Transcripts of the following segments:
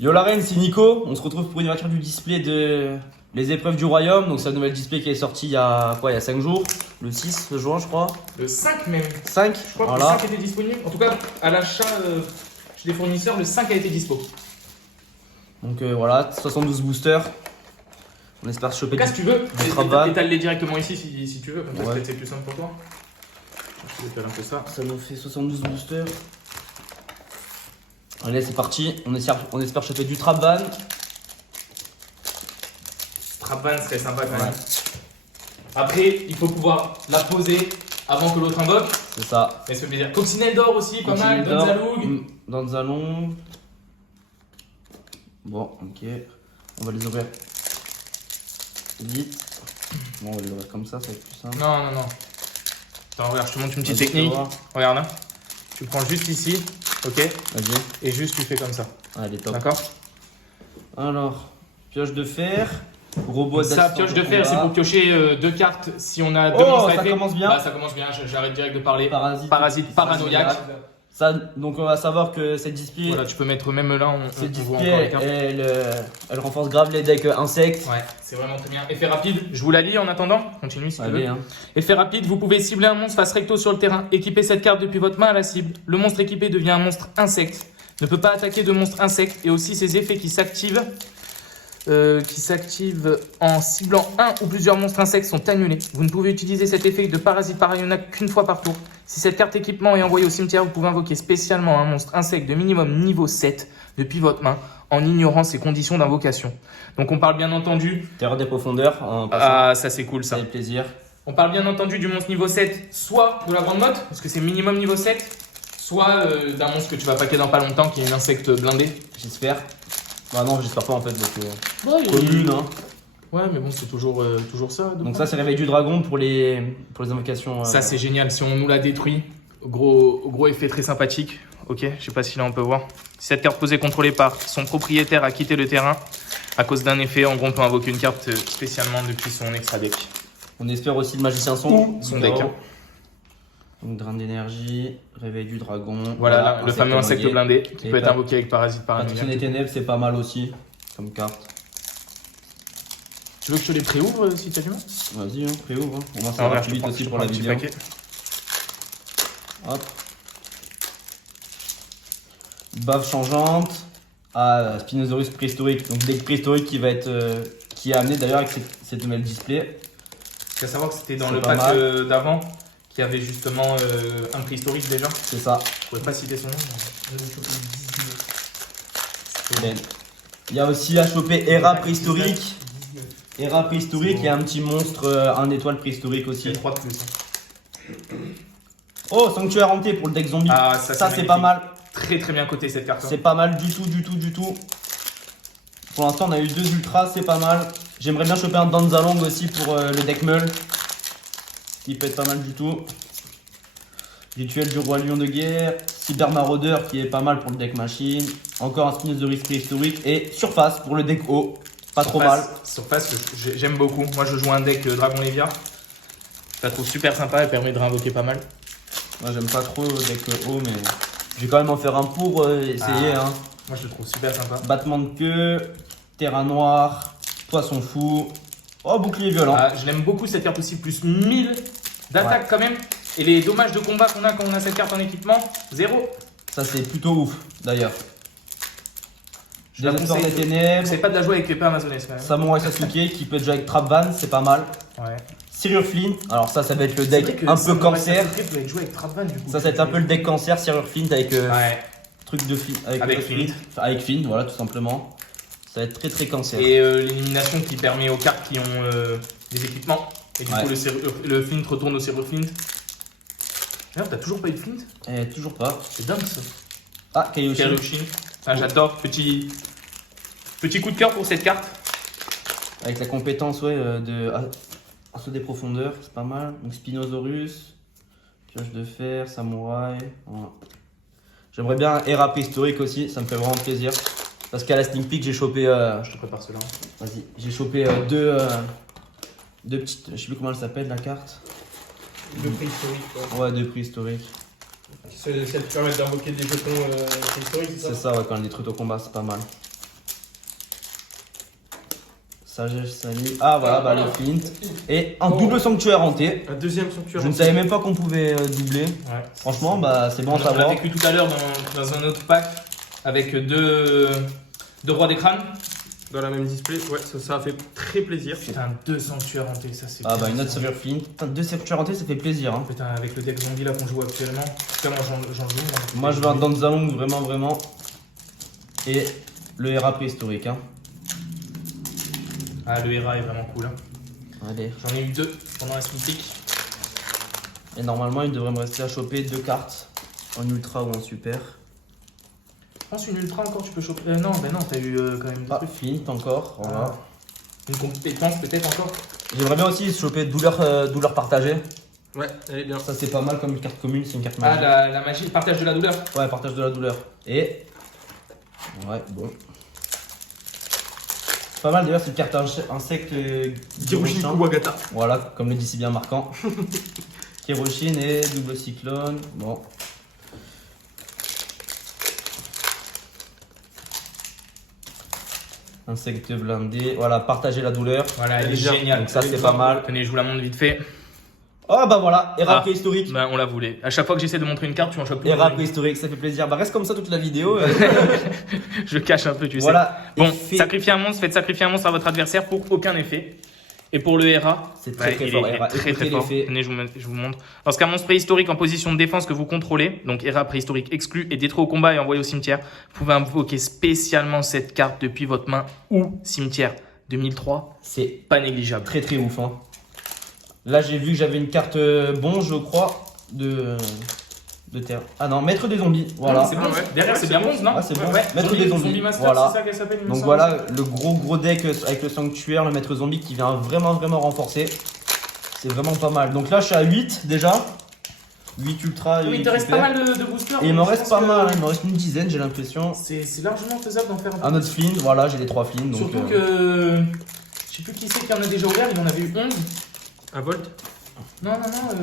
Yo la reine, c'est Nico. On se retrouve pour une ouverture du display de Les Épreuves du Royaume. Donc c'est un nouvel display qui est sorti il y a quoi, il y a 5 jours. Le 6 juin, je crois. Le 5 même. 5. Je crois voilà. que le 5 était disponible. En tout cas, à l'achat chez les fournisseurs, le 5 a été dispo. Donc voilà, 72 boosters. On espère se choper En tout cas, si tu veux, Trabban. étale-les directement ici si tu veux. Comme ça, Ouais. peut-être c'est plus simple pour toi. Je vais faire un peu ça. Ça nous fait 72 boosters. Allez, c'est parti. On espère choper du Trabban. Trabban serait sympa quand Ouais. même. Après, il faut pouvoir la poser avant que l'autre invoque. C'est ça. Mais ça fait plaisir. Coccinelle d'or aussi, pas mal. Donzaloug. Donzalong. Bon, ok. On va les ouvrir vite. Bon, on va les ouvrir comme ça va être plus simple. Non. Attends, regarde, je te montre une petite Vas-y, technique. fais voir. Regarde, hein. Tu prends juste ici, ok, Vas-y. et juste tu fais comme ça. Allez, top. D'accord. Alors, pioche de fer. Robot Ça, d'assistance pioche de au fer, c'est combat. pour piocher 2 cartes si on a 2 Oh, monstres à ça effet. commence bien. Bah, ça commence bien, j'arrête direct de parler. Parasite paranoïaque. Ça, donc on va savoir que cette display, Voilà, tu peux mettre même là, on cette voit display encore les cartes. elle renforce grave les decks insectes. Ouais, c'est vraiment très bien. Effet rapide, je vous la lis en attendant. Continue si tu veux. Allez, hein. Effet rapide, vous pouvez cibler un monstre face recto sur le terrain. Équipez cette carte depuis votre main à la cible. Le monstre équipé devient un monstre insecte. Ne peut pas attaquer de monstre insecte et aussi ses effets qui s'activent en ciblant un ou plusieurs monstres insectes sont annulés. Vous ne pouvez utiliser cet effet de parasite paranoïaque qu'une fois par tour. Si cette carte équipement est envoyée au cimetière, vous pouvez invoquer spécialement un monstre insecte de minimum niveau 7 depuis votre main en ignorant ses conditions d'invocation. Donc on parle bien entendu... Terreur des profondeurs. En passant. Ah, ça c'est cool ça. Ça fait plaisir. On parle bien entendu du monstre niveau 7, soit de la grande motte, parce que c'est minimum niveau 7, soit d'un monstre que tu vas paquer dans pas longtemps, qui est un insecte blindé. J'espère. Bah non, j'espère pas en fait. Donc, Ouais, commune, hein. Ouais, mais bon, c'est toujours ça. Donc ça, c'est réveil du dragon pour les invocations. Ça, c'est génial. Si on nous la détruit, gros effet très sympathique. Ok, je sais pas si là on peut voir. Si cette carte posée contrôlée par son propriétaire a quitté le terrain à cause d'un effet, en gros, on peut invoquer une carte spécialement depuis son extra deck. On espère aussi le magicien son. Ou son deck. Hein. Donc drain d'énergie, réveil du dragon. Voilà, le fameux insecte blindé qui Et peut être pas- invoqué avec parasite Patricien des paranoïaque. ténèbres, c'est pas mal aussi comme carte. Tu veux que je te les préouvre si tu as du mal? Vas-y, hein, préouvre. Hein. Au moins, ça Alors, va regarde, plus vite aussi pour la un petit vidéo. paquet. Hop. Bave changeante. Ah, Spinosaurus préhistorique. Donc deck préhistorique qui va être qui est amené d'ailleurs avec cette nouvelle display. Il faut savoir que c'était dans C'est le pas pack mal. d'avant qui avait justement un préhistorique déjà. C'est ça. Je pourrais pas citer son nom. Ben, il y a aussi à choper Hera préhistorique. Hera préhistorique, il y a un petit monstre, un étoile préhistorique aussi. C'est 3 de plus. Oh, sanctuaire hanté pour le deck zombie. Ah, ça c'est magnifique. pas mal. Très très bien coté cette carte. C'est pas mal du tout. Pour l'instant, on a eu 2 ultras, c'est pas mal. J'aimerais bien choper un Danzalong aussi pour le deck Meul. Qui peut être pas mal du tout. Rituel du roi lion de guerre. Cybermaraudeur qui est pas mal pour le deck machine. Encore un Spinosaurus préhistorique. Et Surface pour le deck haut. Pas trop mal. Surface que j'aime beaucoup. Moi je joue un deck Dragon Lévia. Je la trouve super sympa, elle permet de réinvoquer pas mal. Moi j'aime pas trop le deck haut, mais je vais quand même en faire un pour essayer. Ah. Hein. Moi je le trouve super sympa. Battement de queue. Terrain noir. Poisson fou. Oh, bouclier violent. Ah, je l'aime beaucoup cette carte aussi, plus 1000 d'attaque Ouais. quand même. Et les dommages de combat qu'on a quand on a cette carte en équipement, 0. Ça c'est plutôt ouf d'ailleurs. Je la Désespoir des conseille. ténèbres. C'est pas de la jouer avec épée amazonaise quand même. Samurai Sasuke qui peut jouer avec Trapvan, c'est pas mal. Ouais. Serrure Flint, alors ça va être le C'est vrai deck que un peu Samurai cancer. Sasuke peut être joué avec Trapvan du coup. Ça va être un peu le deck cancer, Serrure Flint avec Ouais. truc de Flint. Avec Flint. Avec Flint, voilà tout simplement. Ça va être très très cancer. Et l'élimination qui permet aux cartes qui ont des équipements. Et du Ouais. coup, le Flint retourne au Serrure Flint. D'ailleurs, t'as toujours pas eu de Flint? Toujours pas. C'est dingue ça. Ah, Kaioshin. Kaioshin. Ah, j'adore. Petit coup de cœur pour cette carte. Avec la compétence de assaut des profondeurs, c'est pas mal. Donc Spinosaurus, pioche de fer, samouraï. Voilà. J'aimerais bien un Hera préhistorique aussi, ça me fait vraiment plaisir. Parce qu'à la sneak peek, j'ai chopé. Je te prépare cela. Vas-y, j'ai chopé deux petites. Je sais plus comment elle s'appelle la carte. De préhistorique, quoi. Ouais, deux préhistoriques. Celles qui permettent d'invoquer des jetons préhistoriques, c'est ça? C'est ça, ouais, quand elle est détruite au combat, c'est pas mal. Sagesse, Sani. Ah voilà, bah le flint. Et un double sanctuaire hanté. Un deuxième sanctuaire. Je ne savais même pas qu'on pouvait doubler. Ouais. Franchement, bah c'est bon à On l'a savoir. vécu tout à l'heure dans un autre pack avec deux rois des crânes. Dans la même display, ouais, ça a fait très plaisir. Putain, 2 sanctuaires hantés, ça c'est. Ah bah bien, une autre ça. Savage Flint. Putain, 2 sanctuaires hantés, ça fait plaisir. Hein. Putain, avec le deck zombie là qu'on joue actuellement. En tout cas, moi j'en joue. Moi je veux un Danzalong vraiment. Et le Hera préhistorique. Hein. Ah, le Hera est vraiment cool. Hein. Allez. J'en ai eu 2 pendant la Mythique. Et normalement, il devrait me rester à choper 2 cartes. En ultra ou en super. Je pense une ultra encore, tu peux choper. Non, bah non, t'as eu quand même des Ah, trucs. Flint encore. Voilà. Une compétence peut-être encore. J'aimerais bien aussi choper douleur partagée. Ouais, elle est bien. Ça c'est pas mal comme une carte commune, c'est une carte Ah, magique. la magie, partage de la douleur. Ouais, partage de la douleur. Et. Ouais, bon. Pas mal d'ailleurs, c'est une carte insecte. Giroshin Giroshin. Kuwagata. Voilà, comme le dit si bien marquant. Kiroshin et double cyclone. Bon. Insecte blindé. Voilà, partager la douleur. Voilà, elle est Déjà. géniale. Donc ça, c'est pas mal. Tenez, je vous la montre vite fait. Oh bah voilà, Hera Ah. préhistorique. Bah, on la voulait. À chaque fois que j'essaie de montrer une carte, tu en chopes plus. Hera préhistorique, ça fait plaisir. Bah reste comme ça toute la vidéo. Je cache un peu, tu sais. Voilà. Bon, Effet. sacrifiez un monstre, faites sacrifier un monstre à votre adversaire pour aucun effet. Et pour le Hera, C'est très, très il fort, est Hera. très Écoutez fort. l'effet. Tenez, je vous montre. Lorsqu'un monstre préhistorique en position de défense que vous contrôlez, donc Hera préhistorique exclu, est détruit au combat et envoyé au cimetière, vous pouvez invoquer spécialement cette carte depuis votre main ou cimetière. 2003, C'est pas négligeable. très très ouf. Hein. Là j'ai vu que j'avais une carte bon, je crois, de terre. Ah non, maître des zombies. Voilà. C'est bon. Ah ouais. Derrière, Ouais, c'est c'est bien bon. bon, non Ah, c'est bon. Ouais. Maître des zombies. Master, Voilà. c'est ça qu'elle s'appelle. il me Donc semble. voilà le gros deck avec le sanctuaire, le maître zombie qui vient vraiment renforcer. C'est vraiment pas mal. Donc là je suis à 8 déjà. 8 ultra et Oui, 8 il te reste super. pas mal de boosters. Et il donc m'en je reste pense pas que mal, il m'en reste une dizaine j'ai l'impression. C'est largement faisable d'en faire un peu. Un autre flint, voilà j'ai les 3 flints. Donc, Surtout que. Je sais plus qui c'est qui en a déjà ouvert, il en avait eu 11. Un volt. Non,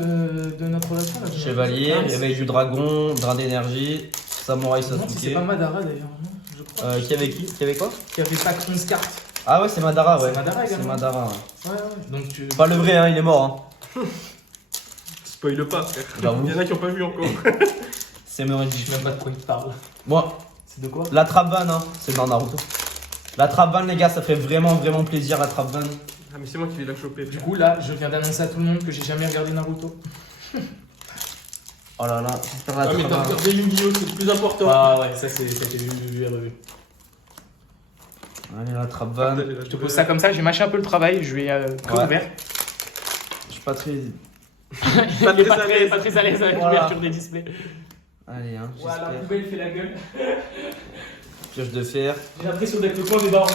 de notre relation. Là, Chevalier, Ah, réveil du dragon, drain d'énergie, samouraï Non, c'est Sasuke. pas Madara d'ailleurs, non, je crois. Qui avait qui Qui avait quoi Qui avait pas 11 cartes. Ah ouais c'est Madara ouais. C'est Madara C'est également. Madara ouais. Ouais. Donc tu. Pas le vrai hein, il est mort hein. Spoil pas, frère. J'avoue. Il y en a qui ont pas vu encore. C'est Meredith. Je sais même pas de quoi il parle. Moi, C'est de quoi la Trapvan hein, c'est dans Naruto. La Trapvan les gars, ça fait vraiment plaisir la Trapvan. Ah, mais c'est moi qui vais la choper. Du coup, là, je viens d'annoncer à tout le monde que j'ai jamais regardé Naruto. Oh là là, j'espère la Ah, mais t'as Trapvan. regardé Yu-Gi-Oh, c'est le plus important. Ah ouais, ça c'est vu et revu. Allez la Trapvan. Je te pose ça comme ça, j'ai mâché un peu le travail, je vais Ouais. ouvert. Je suis pas très. Il est pas très à l'aise avec Voilà. l'ouverture des displays. Allez hein, Voilà, la j'espère. poubelle fait la gueule. Pioche de fer. J'ai l'impression d'être le coin des barons.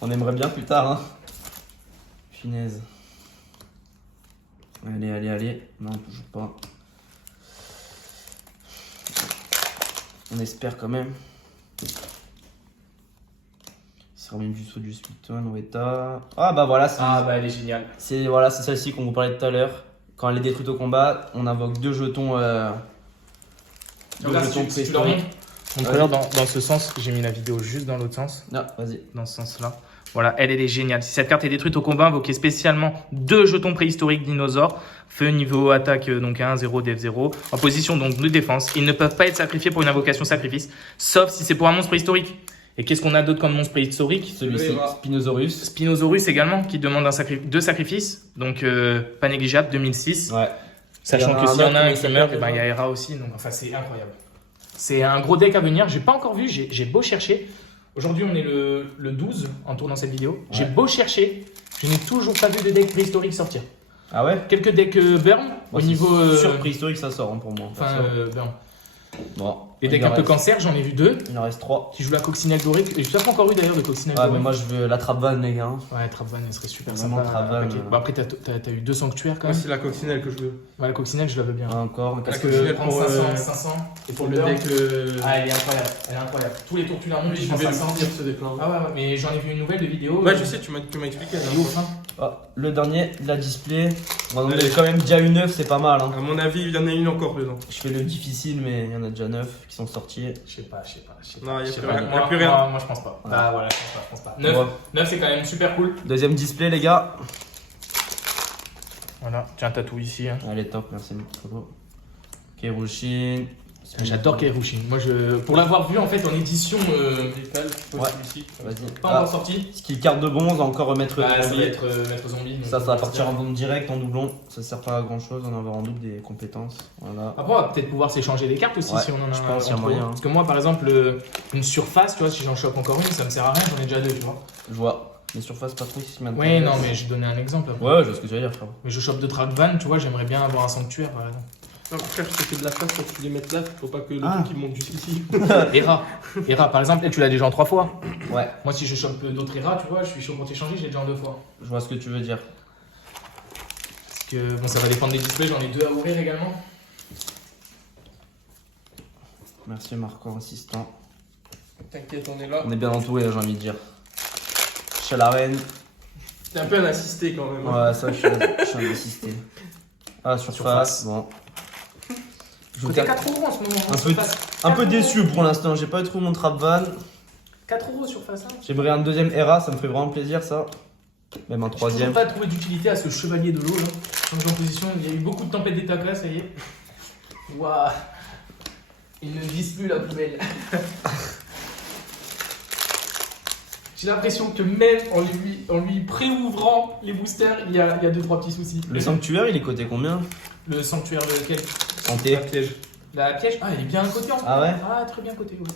On aimerait bien plus tard hein. Finesse. Allez. Non, toujours pas. On espère quand même. Ça remet du saut du Splitton, Weta. Ah bah voilà, Ah bah elle est géniale. c'est voilà, c'est celle-ci qu'on vous parlait tout à l'heure. Quand elle est détruite au combat, on invoque 2 jetons. Regarde, jetons si tu leur montres. Donc Vas-y. regarde dans ce sens, j'ai mis la vidéo juste dans l'autre sens. Ah, vas-y. Dans ce sens-là. Voilà, elle est géniale. Si cette carte est détruite au combat, invoquez spécialement 2 jetons préhistoriques dinosaures. Feu niveau attaque donc 1, 0, def 0. En position donc de défense. Ils ne peuvent pas être sacrifiés pour une invocation sacrifice. Sauf si c'est pour un monstre préhistorique. Et qu'est-ce qu'on a d'autre comme monstre préhistorique? Celui-ci, Hera. Spinosaurus. Spinosaurus également, qui demande 2 sacrifices. Donc pas négligeable, 2006. Ouais. Sachant Il y en a que un s'il y en autre, a un comment qui il meurt, s'appelle il y a Hera aussi. Donc enfin c'est incroyable. C'est un gros deck à venir. J'ai pas encore vu, j'ai beau chercher. Aujourd'hui, on est le 12 en tournant cette vidéo. J'ai beau chercher, je n'ai toujours pas vu de deck préhistorique sortir. Ah ouais. Quelques decks burn au niveau. Surprise historique, ça sort hein, pour moi. Enfin, burn. Bon. Les decks il en un peu reste- cancer, j'en ai vu 2 Il en reste 3. qui jouent la coccinelle dorée. Et je n'ai pas encore eu d'ailleurs de coccinelle Ah, dorée. mais moi je veux la Trapvan, les gars. Ouais, Trapvan, elle serait super Vraiment, sympa. Trapvan, Ok. Bon, après, t'as eu 2 sanctuaires quand Moi, même. c'est la coccinelle que je veux. Ouais, la coccinelle, je la veux bien. Ah, encore. Parce La que coccinelle prendre pour, 500. Et pour Le le burn. deck. Ah, elle est incroyable. Elle est incroyable. Tous les tours, tu la montes, Oui, je je pense vais à le 100. sortir ce deck là. Ah ouais, mais j'en ai vu une nouvelle de vidéo. Ouais, je sais, tu m'as expliqué. Elle est ouf, hein. Ah, le dernier, la display. On en a quand même déjà eu 9, c'est pas mal. Hein. À mon avis, il y en a une encore dedans. Je fais le difficile, mais il y en a déjà 9 qui sont sortis. Je sais pas. Non, il y a Je sais plus pas. rien. Il y a plus rien. Moi, je pense pas. Ouais. Ah voilà, je pense pas. 9, Ouais. 9 c'est quand même super cool. Deuxième display, les gars. Voilà, tiens un tatou ici. Hein. Allez, top, merci beaucoup. Kerushin. J'adore Kairushin. Moi, pour l'avoir vu en fait en édition Métal, Ouais. celui-ci. Vas-y. pas encore sorti. Skill carte de bronze, encore mettre Bah, ça va zombie. être Maître Zombie. donc Ça va c'est partir bien. en bombe direct, en doublon. Ça sert pas à grand chose, on va avoir en double des compétences. Voilà. Après, on va peut-être pouvoir s'échanger des cartes aussi Ouais, si on en a je pense qu'il y a entre moyen, eux. hein. Parce que moi, par exemple, une surface, tu vois, si j'en chope encore une, ça me sert à rien, j'en ai déjà deux, tu vois. Je vois. Les surfaces pas trop qui se mettent. Oui, non, mais je donnais un exemple. après. Ouais, je vois ce que tu veux dire, frère. Mais je chope de Trackvan, tu vois, j'aimerais bien avoir un sanctuaire, par exemple. Non, frère, je te fais de la place pour que tu les mettes là. Faut pas que le Ah. truc il monte jusqu'ici. Hera, par exemple, elle, tu l'as déjà en 3 fois. Ouais, Moi, si je chope d'autres Hera, tu vois, je suis chaud pour t'échanger, j'ai déjà en 2 fois. je vois ce que tu veux dire. Parce que, bon, ça va dépendre des displays, j'en ai 2 à ouvrir également. Merci, Marco, assistant. T'inquiète, on est là. On est bien entouré, j'ai envie de dire. Chez la reine. T'es un peu un assisté quand même. Ouais, ça, je suis un assisté. Ah, surface, bon. Je vous Côté tape 4 € en ce moment. Un hein, peu- surface. un peu 4 €. déçu pour l'instant, j'ai pas eu trop mon trap van. 4 € surface, hein. J'aimerais un deuxième Hera, ça me ferait vraiment plaisir ça. Même un Je troisième. n'ai pas trouvé d'utilité à ce chevalier de l'eau là. Change en position, il y a eu beaucoup de tempêtes d'état là, ça y est. Waouh. Il ne vise plus la poubelle. J'ai l'impression que même en lui préouvrant les boosters, il y a 2-3 petits soucis. Le sanctuaire, il est coté combien? Le sanctuaire de quel? Santé. Piège. La piège. Ah, il est bien coté en fait. Ah ouais? Ah, très bien coté, ouais.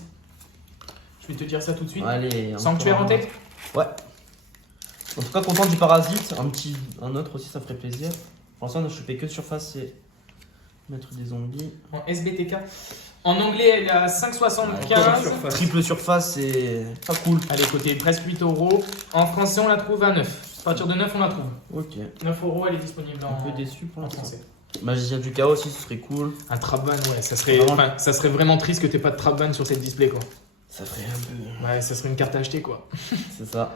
Je vais te dire ça tout de suite. Allez. Sanctuaire en tête? Ouais. En tout cas, content du parasite. Un autre aussi, ça ferait plaisir. Pour l'instant, on a chopé que de surface et mettre des zombies. En SBTK. En anglais, elle est à 5,75. Surface. Triple surface, c'est pas cool. Elle est cotée presque 8 €. En français, on la trouve à 9. À partir de 9, on la trouve. Ok. 9 €, elle est disponible Un peu en, déçu pour en l'instant. français. Magicien du chaos aussi, ce serait cool. Un trapban, ouais, ça serait vraiment triste que t'aies pas de trapban sur cette display, quoi. Ça ferait un peu. Ouais, ça serait une carte à acheter, quoi. C'est ça.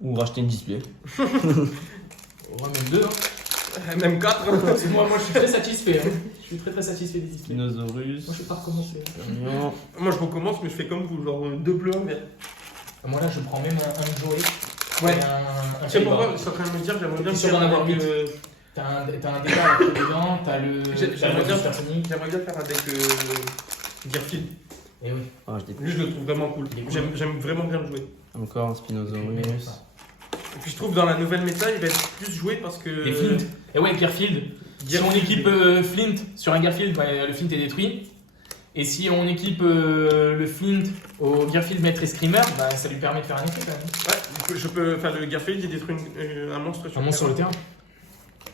Ou racheter une display. Ouais, même 2, hein. Même 4. moi, je suis très satisfait. Hein. Je suis très satisfait des displays. Moi, Dinosaurus. je vais pas recommencer. Camion. Moi je recommence, mais je fais comme vous, genre 2 bleus, un vert. Moi, là, je prends même un Joey. Ouais. Et un C'est Kaiba. pourquoi je suis en train de me dire, j'aimerais bien Ils sont faire en avoir avec, T'as un dégât après dedans, t'as le. J'aimerais bien faire Supersonic. J'aimerais bien faire avec Gearfield. Et oui. Ah, je Lui, je le trouve vraiment cool. Il est cool. J'aime vraiment bien le jouer. Encore un Spinosaurus. Et puis je trouve dans la nouvelle méta, il va être plus joué parce que. Et Flint. Et ouais, Gearfield. Si on équipe Flint sur un Gearfield, bah, le Flint est détruit. Et si on équipe le Flint au Gearfield Maître et Screamer, bah, ça lui permet de faire un effet quand même. Ouais, je peux. Enfin, le Gearfield, il détruit un monstre sur Un monstre sur le terrain.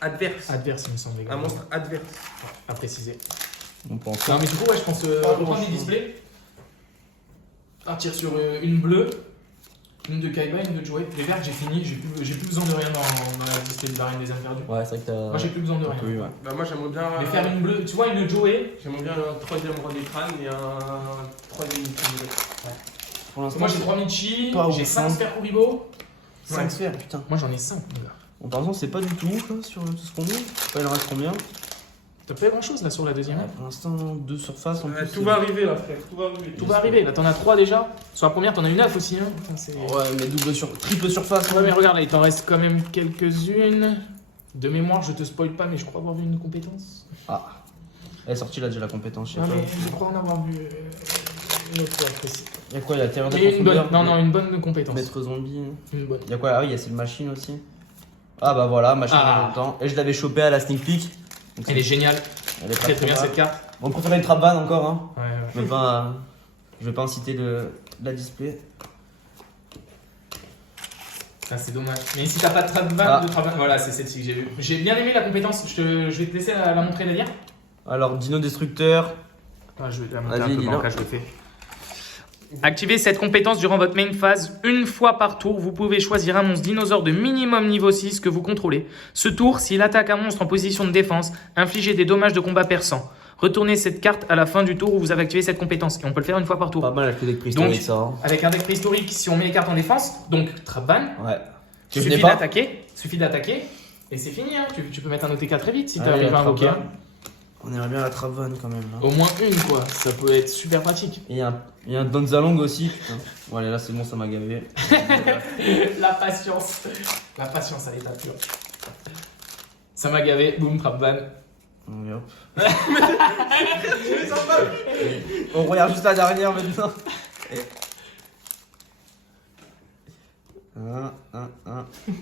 Adverse. Adverse, il me semble. Un également. monstre adverse. À préciser. On pense. Non, mais du coup, ouais, je pense reprendre des displays. Partir sur une bleue, une de Kaiba, une de Joey. Les verts, j'ai fini, j'ai plus besoin de rien dans la display de la reine des âmes perdues. Ouais, c'est vrai que t'as. Moi, j'ai plus besoin de rien. Oui, ouais. Bah, moi, j'aimerais bien. Je vais faire une bleue, tu vois, une Joey. J'aimerais bien un troisième roi des crânes et un troisième Michi. Pour l'instant, Moi, j'ai 3 Michi, Pas j'ai ouf, 5 hein. Sphères Kuribo. 5 sphères, putain. Moi, j'en ai 5, mon gars. Bon, par exemple, c'est pas du tout ouf là, sur tout ce qu'on dit. Il en reste combien? T'as pas grand chose là sur la deuxième. Ouais, pour l'instant, 2 surfaces en plus. Tout va arriver là, frère. Tout va arriver. Tout va arriver, là t'en as 3 déjà. Sur la première, t'en as eu 9 aussi. Hein. Putain, c'est- Ouais, mais triple surface. Ouais, mais regarde, là, il t'en reste quand même quelques-unes. De mémoire, je te spoil pas, mais je crois avoir vu une compétence. Ah. Elle est sortie là déjà la compétence, je sais Non, pas. mais je crois en avoir vu une autre fois précis. Y'a quoi? Y'a terreur de Et une bonne, profondeur, non, une bonne compétence. Maître zombie. Une bonne. Y'a quoi? Ah oui, y'a cette machine aussi. Ah bah voilà, machine Ah. en même temps. Et je l'avais chopé à la sneak peek. Donc Elle est géniale, elle est pas très trop bien mal. cette carte. On préférait une trap ban encore, hein. Ouais, ouais. Je vais pas inciter la display. Ah, c'est dommage. Mais si t'as pas de trapban, Ah. voilà, c'est celle-ci que j'ai vue. J'ai bien aimé la compétence, je vais te laisser la montrer, Nadia. Alors, Dino Destructeur. Ah, je vais la montrer un peu, là je le fais. Activez cette compétence durant votre main phase. Une fois par tour, vous pouvez choisir un monstre dinosaure de minimum niveau 6 que vous contrôlez. Ce tour, s'il attaque un monstre en position de défense, infligez des dommages de combat perçants. Retournez cette carte à la fin du tour où vous avez activé cette compétence. Et on peut le faire une fois par tour. Pas mal avec le deck préhistorique, Donc, ça. Hein. Avec un deck préhistorique, si on met les cartes en défense, donc Trapban, Ouais. Tu venais Suffit pas d'attaquer. Suffit d'attaquer. Et c'est fini. Hein. Tu peux mettre un OTK très vite si tu Allez, arrives à la invoquer. Trapvan. On aimerait bien la Trapvan quand même. Là. Au moins une, quoi. Ça peut être super pratique. Et il y a un Donzalong aussi. Putain. Bon, allez, là, c'est bon, ça m'a gavé. La patience. La patience à l'état pur. Ça m'a gavé. Boum, Trapvan. Allez, hop. On regarde juste la dernière maintenant.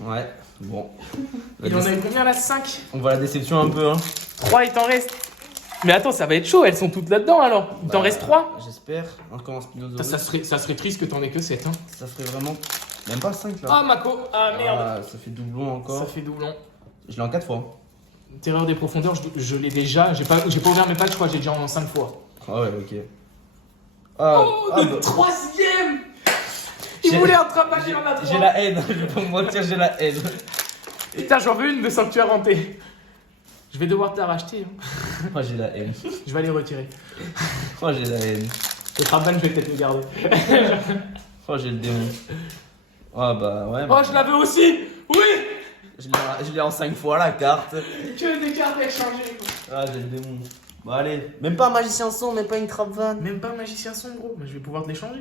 Ouais, bon. Il en a eu combien là? 5? On voit la déception un peu. Hein. 3, il t'en reste. Mais attends, ça va être chaud. Elles sont toutes là-dedans alors. Il t'en reste 3. J'espère. Encore un Spinosaurus. Ça serait triste que t'en aies que 7. Hein. Ça ferait vraiment. Même pas 5 là. Ah, Mako. Ah, merde. Ah, ça fait doublon encore. Ça fait doublon. Je l'ai en 4 fois. Terreur des profondeurs, je l'ai déjà. J'ai pas ouvert mes packs, je crois que j'ai déjà en 5 fois. Ah ouais, ok. Ah, Oh, ah, le bah, 3ème. Il J'ai- voulait un trapage, il en a 3. j'ai la haine, je vais pas me mentir, j'ai la haine. Putain, j'en veux une de sanctuaire hanté. Je vais devoir te la racheter. Hein. Moi j'ai la haine. Je vais aller retirer. Moi j'ai la haine. Le trapban, je vais peut-être le garder. Oh j'ai le démon. Ah bah ouais. Oh, je la veux aussi. Oui. Je l'ai en 5 fois la carte. Que des cartes à échanger. Ah j'ai le démon. Bon allez. Même pas un magicien son, même pas une Trapvan. Même pas un magicien sombre, gros. Mais je vais pouvoir te l'échanger.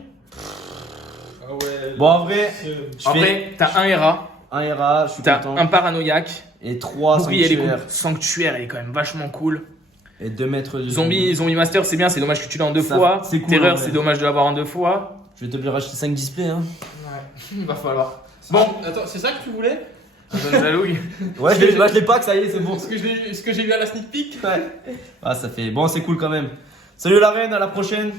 Ah ouais. Bon en vrai, je En fais vrai, t'as un Hera, un Hera, je suis t'as content. un paranoïaque. Et 3 Bouclier, elle est sanctuaires. cool. Sanctuaire, elle est quand même vachement cool. Et 2 mètres de Zombie Master, c'est bien, c'est dommage que tu l'as en 2 Ça, fois. c'est cool, Terreur, en vrai. c'est dommage de l'avoir en 2 fois. Je vais te obligé racheter 5 displays hein. Ouais, il va falloir. Bon, attends, c'est ça que tu voulais? Gonzalouille. Ouais je l'ai pas que ça y est c'est bon. Ce que j'ai vu à la sneak peek? Ouais. Ah ça fait. Bon c'est cool quand même. Salut la reine, à la prochaine.